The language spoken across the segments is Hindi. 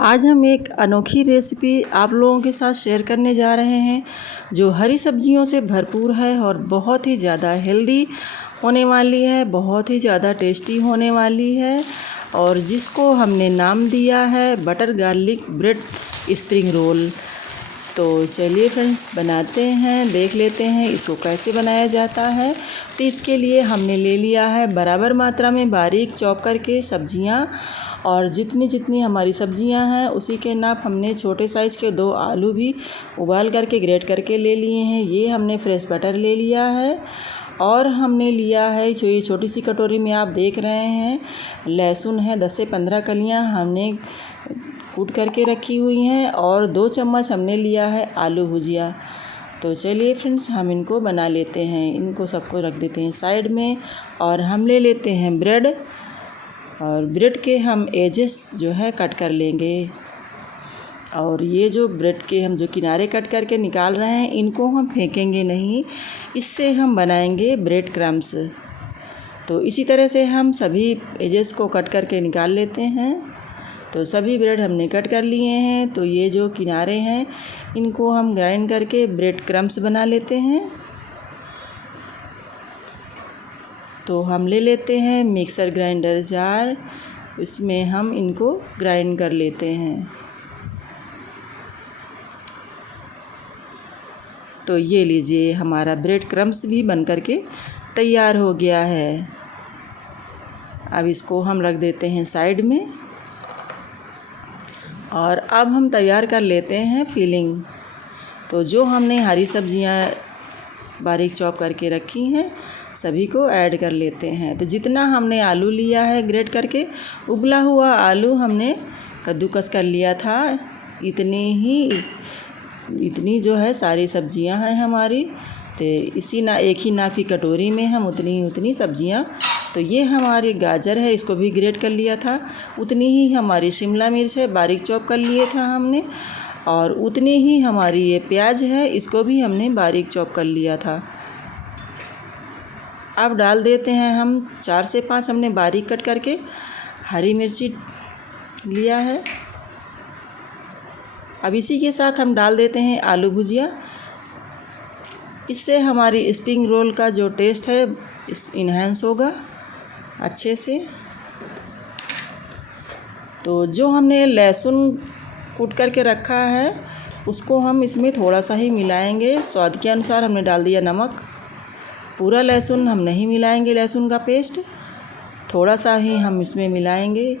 आज हम एक अनोखी रेसिपी आप लोगों के साथ शेयर करने जा रहे हैं जो हरी सब्जियों से भरपूर है और बहुत ही ज़्यादा हेल्दी होने वाली है, बहुत ही ज़्यादा टेस्टी होने वाली है और जिसको हमने नाम दिया है butter garlic bread spring roll. तो चलिए फ्रेंड्स बनाते हैं, देख लेते हैं इसको कैसे बनाया जाता है। तो इसके लिए हमने ले लिया है बराबर मात्रा में बारीक चॉप करके सब्जियां और जितनी जितनी हमारी सब्जियां हैं उसी के नाप हमने छोटे साइज़ के 2 आलू भी उबाल करके ग्रेट करके ले लिए हैं। ये हमने फ्रेश बटर ले लिया है और हमने लिया है जो ये छोटी सी कटोरी में आप देख रहे हैं लहसुन है 10 से 15 कलियां हमने कूट करके रखी हुई हैं और 2 चम्मच हमने लिया है आलू भुजिया। तो चलिए फ्रेंड्स हम इनको बना लेते हैं, इनको सबको रख देते हैं साइड में और हम ले लेते हैं ब्रेड और ब्रेड के हम एजेस जो है कट कर लेंगे और ये जो ब्रेड के हम जो किनारे कट करके निकाल रहे हैं इनको हम फेंकेंगे नहीं, इससे हम बनाएंगे ब्रेड क्रम्स। तो इसी तरह से हम सभी एजेस को कट करके निकाल लेते हैं। तो सभी ब्रेड हमने कट कर लिए हैं। तो ये जो किनारे हैं इनको हम ग्राइंड करके ब्रेड क्रम्स बना लेते हैं। तो हम ले लेते हैं मिक्सर ग्राइंडर जार, इसमें हम इनको ग्राइंड कर लेते हैं। तो ये लीजिए हमारा ब्रेड क्रम्स भी बन करके तैयार हो गया है। अब इसको हम रख देते हैं साइड में और अब हम तैयार कर लेते हैं फिलिंग। तो जो हमने हरी सब्जियां बारीक चॉप करके रखी हैं सभी को ऐड कर लेते हैं। तो जितना हमने आलू लिया है ग्रेट करके, उबला हुआ आलू हमने कद्दूकस कर लिया था, इतनी जो है सारी सब्जियां हैं हमारी। तो एक ही नाप की कटोरी में हम उतनी सब्जियां, तो ये हमारी गाजर है इसको भी ग्रेट कर लिया था, उतनी ही हमारी शिमला मिर्च है बारीक चॉप कर लिए था हमने और उतनी ही हमारी ये प्याज है इसको भी हमने बारीक चॉप कर लिया था। अब डाल देते हैं हम 4 से 5 हमने बारीक कट करके हरी मिर्ची लिया है। अब इसी के साथ हम डाल देते हैं आलू भुजिया, इससे हमारी स्प्रिंग रोल का जो टेस्ट है इन्हेंस होगा अच्छे से। तो जो हमने लहसुन कूट करके रखा है उसको हम इसमें थोड़ा सा ही मिलाएंगे, स्वाद के अनुसार हमने डाल दिया नमक। पूरा लहसुन हम नहीं मिलाएंगे, लहसुन का पेस्ट थोड़ा सा ही हम इसमें मिलाएंगे।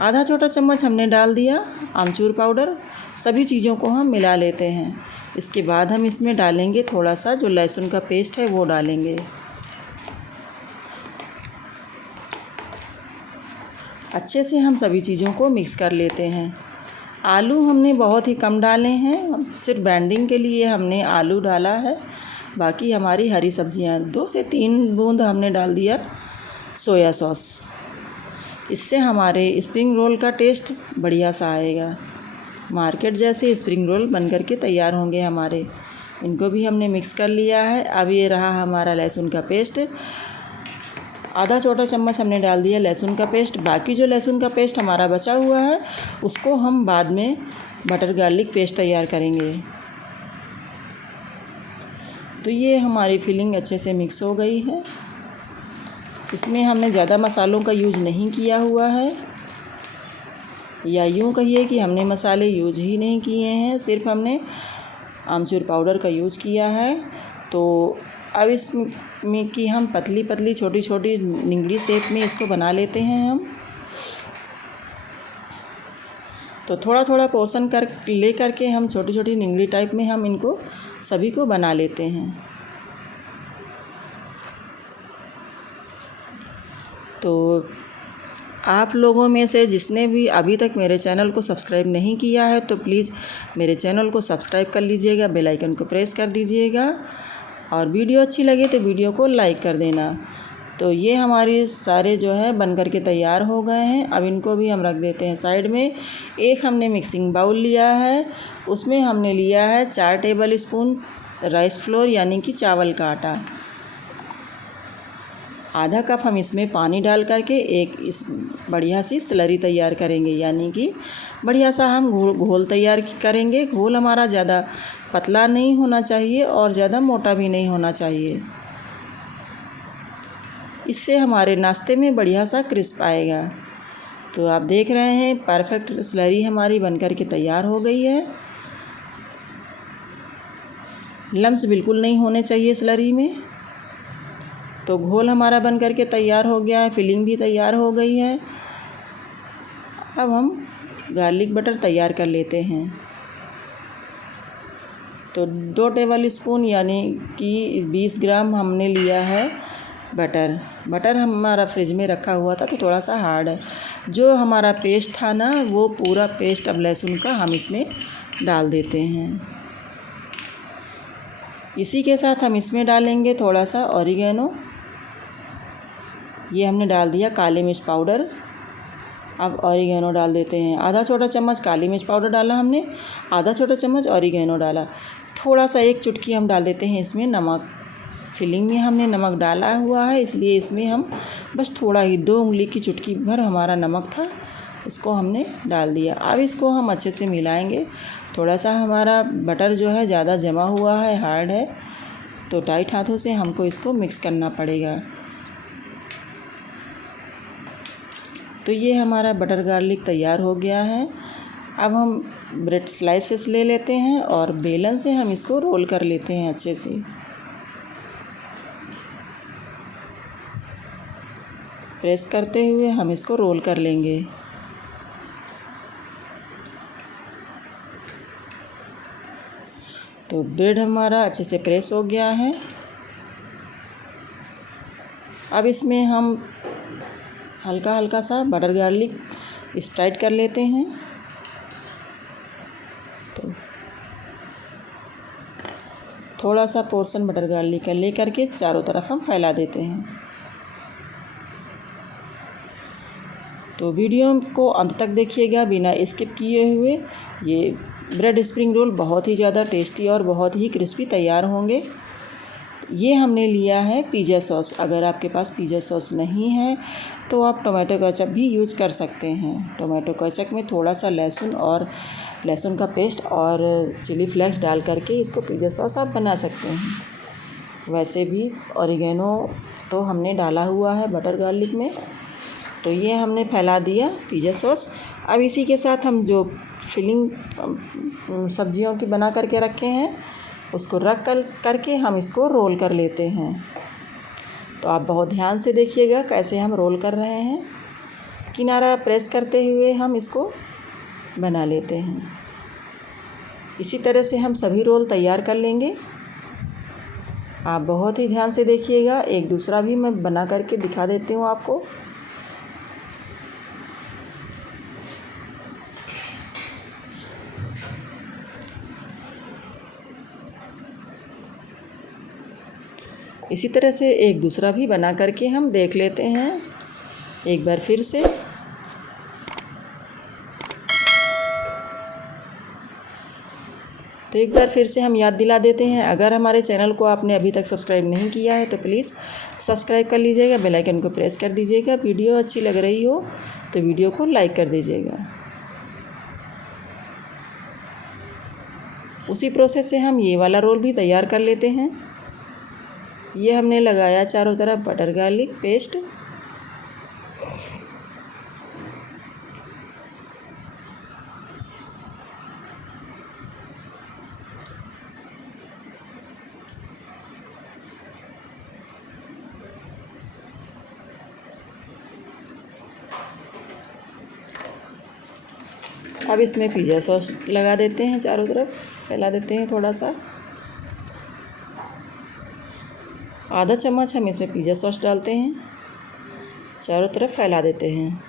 आधा छोटा चम्मच हमने डाल दिया आमचूर पाउडर। सभी चीज़ों को हम मिला लेते हैं। इसके बाद हम इसमें डालेंगे थोड़ा सा जो लहसुन का पेस्ट है वो डालेंगे। अच्छे से हम सभी चीज़ों को मिक्स कर लेते हैं। आलू हमने बहुत ही कम डाले हैं, सिर्फ बाइंडिंग के लिए हमने आलू डाला है। बाकी हमारी हरी सब्जियां 2 से 3 बूंद हमने डाल दिया सोया सॉस, इससे हमारे स्प्रिंग रोल का टेस्ट बढ़िया सा आएगा। मार्केट जैसे स्प्रिंग रोल बन करके तैयार होंगे हमारे। इनको भी हमने मिक्स कर लिया है। अब ये रहा हमारा लहसुन का पेस्ट, आधा छोटा चम्मच हमने डाल दिया लहसुन का पेस्ट। बाकी जो लहसुन का पेस्ट हमारा बचा हुआ है उसको हम बाद में बटर गार्लिक पेस्ट तैयार करेंगे। तो ये हमारी फिलिंग अच्छे से मिक्स हो गई है। इसमें हमने ज़्यादा मसालों का यूज नहीं किया हुआ है, या यूँ कहिए कि हमने मसाले यूज ही नहीं किए हैं, सिर्फ हमने आमचूर पाउडर का यूज़ किया है। तो अब इसमें कि हम पतली पतली छोटी छोटी निंगड़ी शेप में इसको बना लेते हैं हम। तो थोड़ा थोड़ा पोर्शन ले करके हम छोटी छोटी निंगड़ी टाइप में हम इनको सभी को बना लेते हैं। तो आप लोगों में से जिसने भी अभी तक मेरे चैनल को सब्सक्राइब नहीं किया है तो प्लीज़ मेरे चैनल को सब्सक्राइब कर लीजिएगा, बेल आइकन को प्रेस कर दीजिएगा और वीडियो अच्छी लगे तो वीडियो को लाइक कर देना। तो ये हमारे सारे जो है बन करके तैयार हो गए हैं। अब इनको भी हम रख देते हैं साइड में। एक हमने मिक्सिंग बाउल लिया है, उसमें हमने लिया है 4 टेबल स्पून राइस फ्लोर यानी कि चावल का आटा। आधा कप हम इसमें पानी डाल करके एक इस बढ़िया सी स्लरी तैयार करेंगे, यानी कि बढ़िया सा हम घोल तैयार करेंगे। घोल हमारा ज़्यादा पतला नहीं होना चाहिए और ज़्यादा मोटा भी नहीं होना चाहिए। इससे हमारे नाश्ते में बढ़िया सा क्रिस्प आएगा। तो आप देख रहे हैं परफेक्ट स्लरी हमारी बनकर के तैयार हो गई है। लम्स बिल्कुल नहीं होने चाहिए स्लरी में। तो घोल हमारा बनकर के तैयार हो गया है, फिलिंग भी तैयार हो गई है। अब हम गार्लिक बटर तैयार कर लेते हैं। तो 2 टेबल स्पून यानी कि 20 ग्राम हमने लिया है बटर हमारा फ्रिज में रखा हुआ था तो थोड़ा सा हार्ड है। जो हमारा पेस्ट था ना, वो पूरा पेस्ट अब लहसुन का हम इसमें डाल देते हैं। इसी के साथ हम इसमें डालेंगे थोड़ा सा ऑरिगेनो। ये हमने डाल दिया काली मिर्च पाउडर। अब ऑरिगेनो डाल देते हैं। आधा छोटा चम्मच काली मिर्च पाउडर डाला हमने, आधा छोटा चम्मच ऑरिगेनो डाला। थोड़ा सा 1 चुटकी हम डाल देते हैं इसमें नमक। फिलिंग में हमने नमक डाला हुआ है, इसलिए इसमें हम बस थोड़ा ही 2 उंगली की चुटकी भर हमारा नमक था, इसको हमने डाल दिया। अब इसको हम अच्छे से मिलाएंगे। थोड़ा सा हमारा बटर जो है ज़्यादा जमा हुआ है, हार्ड है, तो टाइट हाथों से हमको इसको मिक्स करना पड़ेगा। तो ये हमारा बटर गार्लिक तैयार हो गया है। अब हम ब्रेड स्लाइसेस ले लेते हैं और बेलन से हम इसको रोल कर लेते हैं अच्छे से। प्रेस करते हुए हम इसको रोल कर लेंगे। तो ब्रेड हमारा अच्छे से प्रेस हो गया है। अब इसमें हम हल्का हल्का सा बटर गार्लिक स्प्रेड कर लेते हैं। तो थोड़ा सा पोर्शन बटर गार्लिक का ले करके चारों तरफ हम फैला देते हैं। तो वीडियो को अंत तक देखिएगा बिना स्किप किए हुए। ये ब्रेड स्प्रिंग रोल बहुत ही ज़्यादा टेस्टी और बहुत ही क्रिस्पी तैयार होंगे। ये हमने लिया है पिज़्ज़ा सॉस। अगर आपके पास पिज़्ज़ा सॉस नहीं है तो आप टोमेटो केचप भी यूज कर सकते हैं। टोमेटो केचप में थोड़ा सा लहसुन का पेस्ट और चिली फ्लेक्स डाल करके इसको पिज़्ज़ा सॉस आप बना सकते हैं। वैसे भी ऑरिगेनो तो हमने डाला हुआ है बटर गार्लिक में। तो ये हमने फैला दिया पिज़्ज़ा सॉस। अब इसी के साथ हम जो फिलिंग सब्जियों की बना करके रखे हैं उसको रख करके हम इसको रोल कर लेते हैं। तो आप बहुत ध्यान से देखिएगा कैसे हम रोल कर रहे हैं। किनारा प्रेस करते हुए हम इसको बना लेते हैं। इसी तरह से हम सभी रोल तैयार कर लेंगे। आप बहुत ही ध्यान से देखिएगा। एक दूसरा भी मैं बना करके दिखा देती हूँ आपको। इसी तरह से एक दूसरा भी बना करके हम देख लेते हैं एक बार फिर से। तो एक बार फिर से हम याद दिला देते हैं, अगर हमारे चैनल को आपने अभी तक सब्सक्राइब नहीं किया है तो प्लीज़ सब्सक्राइब कर लीजिएगा, बेल आइकन को प्रेस कर दीजिएगा। वीडियो अच्छी लग रही हो तो वीडियो को लाइक कर दीजिएगा। उसी प्रोसेस से हम ये वाला रोल भी तैयार कर लेते हैं। ये हमने लगाया चारों तरफ बटर गार्लिक पेस्ट। अब इसमें पिज़्ज़ा सॉस लगा देते हैं, चारों तरफ फैला देते हैं थोड़ा सा। आधा चम्मच हम इसमें पिज़्ज़ा सॉस डालते हैं, चारों तरफ फैला देते हैं।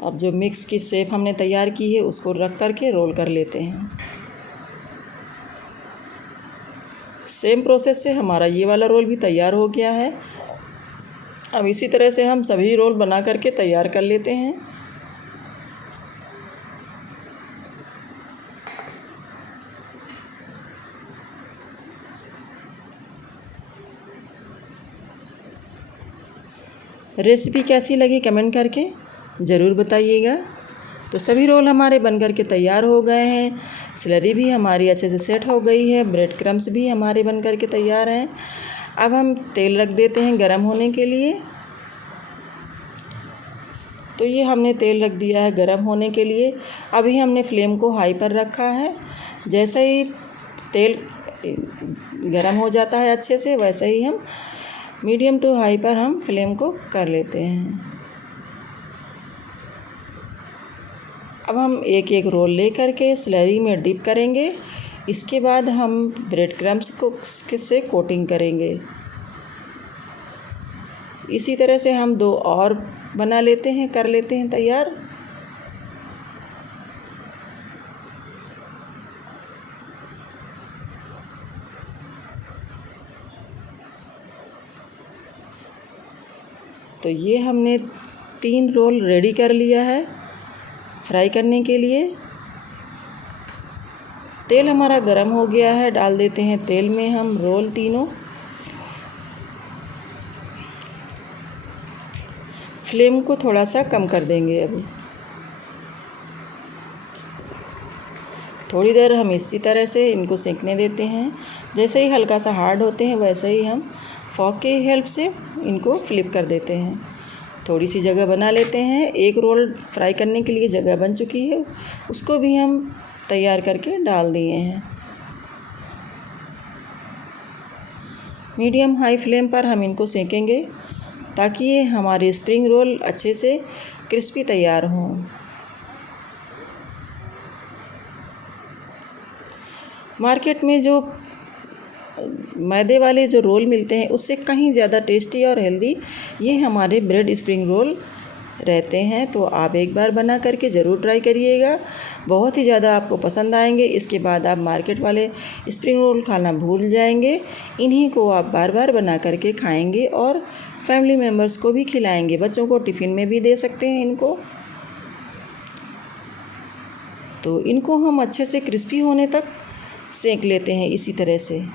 अब जो मिक्स की शेप हमने तैयार की है उसको रख करके रोल कर लेते हैं। सेम प्रोसेस से हमारा ये वाला रोल भी तैयार हो गया है। अब इसी तरह से हम सभी रोल बना करके तैयार कर लेते हैं। रेसिपी कैसी लगी कमेंट करके ज़रूर बताइएगा। तो सभी रोल हमारे बन कर के तैयार हो गए हैं। स्लरी भी हमारी अच्छे से सेट हो गई है। ब्रेड क्रम्स भी हमारे बन कर के तैयार हैं। अब हम तेल रख देते हैं गरम होने के लिए। तो ये हमने तेल रख दिया है गरम होने के लिए। अभी हमने फ्लेम को हाई पर रखा है। जैसे ही तेल गरम हो जाता है अच्छे से, वैसे ही हम मीडियम टू हाई पर हम फ्लेम को कर लेते हैं। अब हम एक एक रोल ले करके स्लरी में डिप करेंगे। इसके बाद हम ब्रेड क्रम्स को से कोटिंग करेंगे। इसी तरह से हम 2 और बना लेते हैं, कर लेते हैं तैयार। तो ये हमने 3 रोल रेडी कर लिया है फ्राई करने के लिए। तेल हमारा गरम हो गया है, डाल देते हैं तेल में हम रोल तीनों। फ्लेम को थोड़ा सा कम कर देंगे। अभी थोड़ी देर हम इसी तरह से इनको सेकने देते हैं। जैसे ही हल्का सा हार्ड होते हैं वैसे ही हम फॉक के हेल्प से इनको फ्लिप कर देते हैं। थोड़ी सी जगह बना लेते हैं। एक रोल फ्राई करने के लिए जगह बन चुकी है, उसको भी हम तैयार करके डाल दिए हैं। मीडियम हाई फ्लेम पर हम इनको सेकेंगे ताकि ये हमारे स्प्रिंग रोल अच्छे से क्रिस्पी तैयार हों। मार्केट में जो मैदे वाले जो रोल मिलते हैं उससे कहीं ज़्यादा टेस्टी और हेल्दी ये हमारे ब्रेड स्प्रिंग रोल रहते हैं। तो आप एक बार बना करके ज़रूर ट्राई करिएगा, बहुत ही ज़्यादा आपको पसंद आएंगे। इसके बाद आप मार्केट वाले स्प्रिंग रोल खाना भूल जाएंगे। इन्हीं को आप बार बार बना करके खाएंगे और फैमिली मेम्बर्स को भी खिलाएंगे। बच्चों को टिफ़िन में भी दे सकते हैं इनको। तो इनको हम अच्छे से क्रिस्पी होने तक सेक लेते हैं इसी तरह से।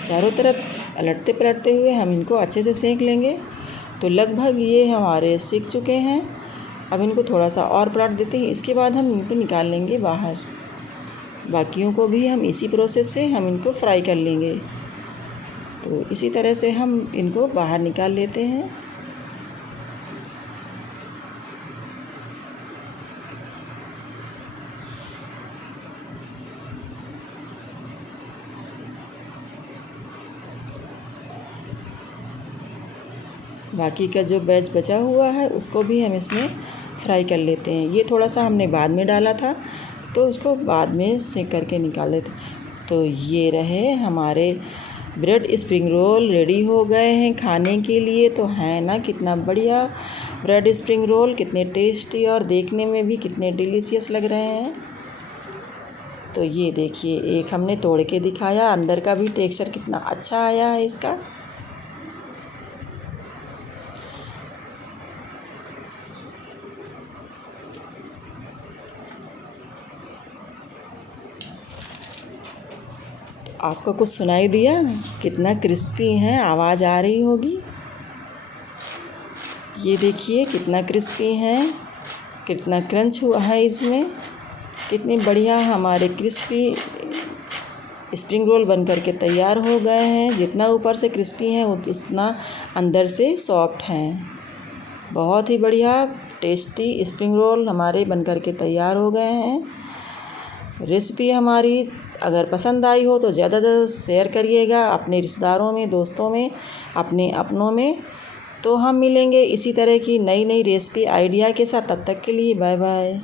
चारों तरफ पलटते पलटते हुए हम इनको अच्छे से सेक लेंगे। तो लगभग ये हमारे सीख चुके हैं। अब इनको थोड़ा सा और पलट देते हैं। इसके बाद हम इनको निकाल लेंगे बाहर। बाकियों को भी हम इसी प्रोसेस से हम इनको फ्राई कर लेंगे। तो इसी तरह से हम इनको बाहर निकाल लेते हैं। बाकी का जो बैच बचा हुआ है उसको भी हम इसमें फ्राई कर लेते हैं। ये थोड़ा सा हमने बाद में डाला था तो उसको बाद में सेक करके निकाल लेते। तो ये रहे हमारे ब्रेड स्प्रिंग रोल रेडी हो गए हैं खाने के लिए। तो है ना कितना बढ़िया ब्रेड स्प्रिंग रोल, कितने टेस्टी और देखने में भी कितने डिलीशियस लग रहे हैं। तो ये देखिए, एक हमने तोड़ के दिखाया, अंदर का भी टेक्सचर कितना अच्छा आया है इसका। आपको कुछ सुनाई दिया? कितना क्रिस्पी है, आवाज़ आ रही होगी। ये देखिए कितना क्रिस्पी है, कितना क्रंच हुआ है इसमें। कितनी बढ़िया हमारे क्रिस्पी स्प्रिंग रोल बन कर के तैयार हो गए हैं। जितना ऊपर से क्रिस्पी हैं उतना अंदर से सॉफ्ट हैं। बहुत ही बढ़िया टेस्टी स्प्रिंग रोल हमारे बन कर के तैयार हो गए हैं। रेसिपी हमारी अगर पसंद आई हो तो ज़्यादा से ज़्यादा शेयर करिएगा अपने रिश्तेदारों में, दोस्तों में, अपने अपनों में। तो हम मिलेंगे इसी तरह की नई नई रेसिपी आइडिया के साथ। तब तक के लिए बाय बाय।